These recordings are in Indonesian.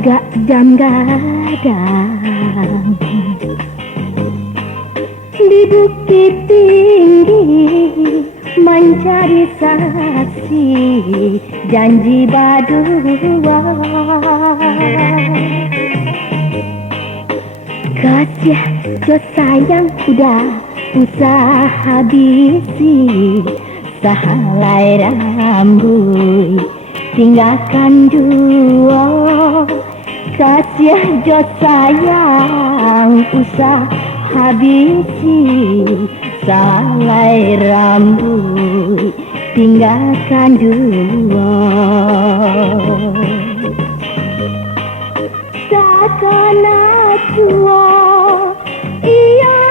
jam gadang di bukit tinggi mencari saksi janji berdua. Kasih jo sayang udah usah habisi sehelai rambut tinggalkan dua. Kasih jo sayang usah habisi sehelai rambut tinggalkan dua. Takkan tua iya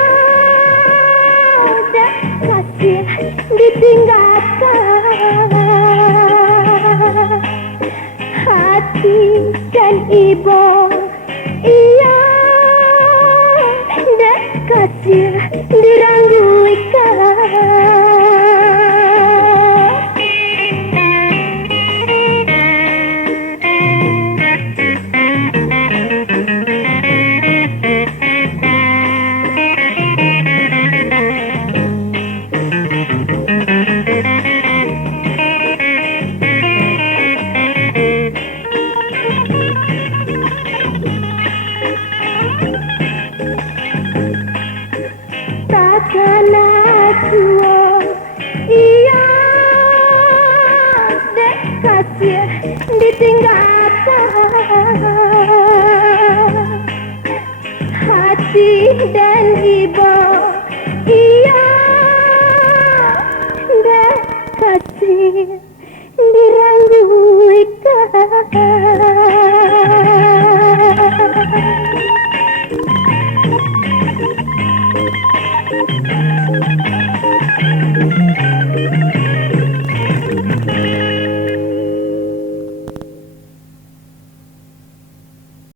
dah kasih ditinggalkan hati dan ibu iya dah kasih dirangguikan. Iya dek kasih ditinggalkan hati dan ibu.